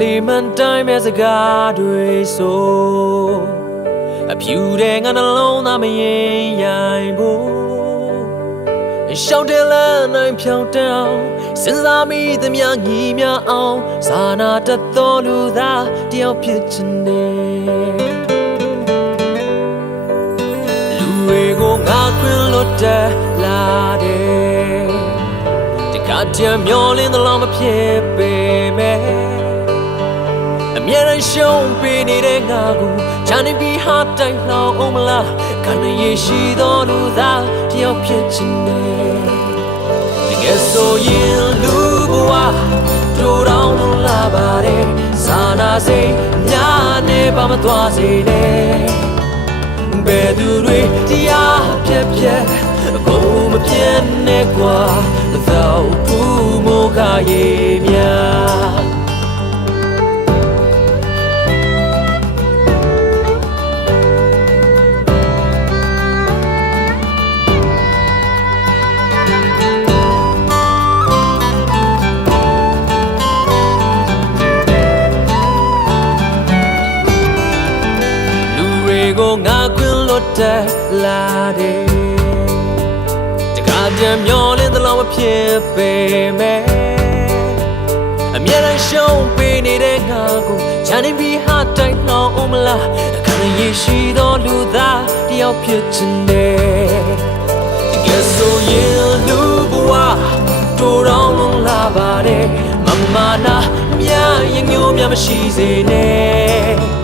လေးမှန်တိုင်းမဲ့စကားတွေဆိုအဖြူတဲ့ငါနှလုံးသားမရင်ရိုင်ဖို့ရှောင်းတယ်လမ်းနိုင်ဖြောင်းတောင်းစဉ်းစားမိသမျှညီမြအောင်စာနာတတ်သောလူသားတယောက်ဖြစ်ချင်တယ်လူတွေကိုငါခွင့်လွတ်တယ်လာတယ်တခါတည်းမျောလင်းသလားမဖြစ်ပေမဲ့အမြဲတမ်းရှုံးပေးနေတဲ့ငါကိုချမ်းနေပြီးဟာတိုင်းလောင်အောင်မလားခန္ဓာရရှိသောလူသားတယောက်ဖြစ်ချင်တယ်တကယ်ဆိုရင်လူဘဝတို့တောင်လာပါတယ်စာနာစိတ်များနေပါမသွားစေနဲ့ဘယ်သူတွေတရားပြက်ပြက်အကုန်မပြတ်နဲ့ကွာသောဘူးမိုးကရေများကိုငါခွင့်လွတ်တယ်လာတယ်တခါတည်းမျောလင်းသလားမဖြစ်ပေမဲ့အမြဲတမ်းရှုံးပေးနေတဲ့ငါကိုချမ်းနေပြီးဟာတိုင်းလောင်အောင်မလားအခါရရှိသောလူသားတယောက်ဖြစ်ချင်တယ်တကယ်ဆိုရင်လူဘဝတို့တောင်လာပါတယ်မမနာမြရင်ညို့မြမရှိစေနဲ့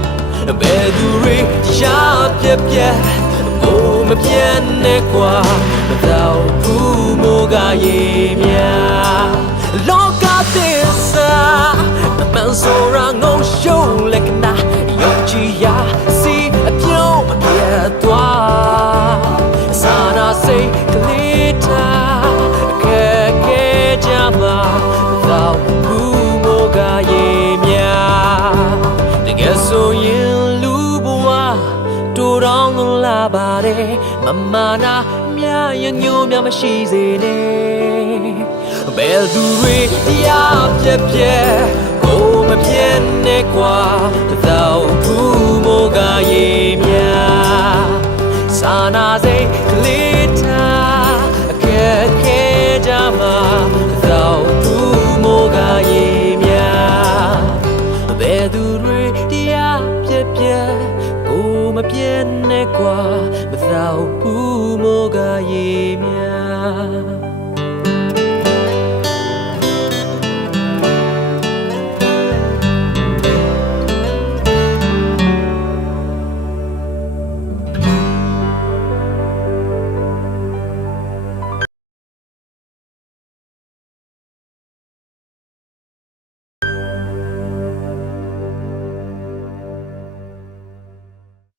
ဘယ်သူတွေတရားပြက်ပြက်ကိုမပြတ်နဲ့ကွာမတော့ဘူးမိုးကရေများလောကသစ္စာမမှန်ဆိုရငုံရှုံးလက်ကနာယုံကြည်ရာစီအပြုံးမပြတ်သွားစာနာစိတ်ကလေးထားအခက်ခဲကြမှာမတော့ဘူးမိုးကရေများတကယ်ဆိုရင်တို့တောင်လာပါတယ်မမနာမြရင်ညို့မြမရှိစေနဲ့ဘယ်သူတွေတရားပြက်ပြက်ကိုမပြတ်နဲ့ကွာသောဘူးမိုးကရေများစာနာစိတ်ကလေးထားအခက်ခဲကြမှာသောဘူးမိုးကရေများဘယ်သူတွေတရားပြက်ပြက်မပြတ်နဲ့ကွာမသောဘူးမိုးကရေများ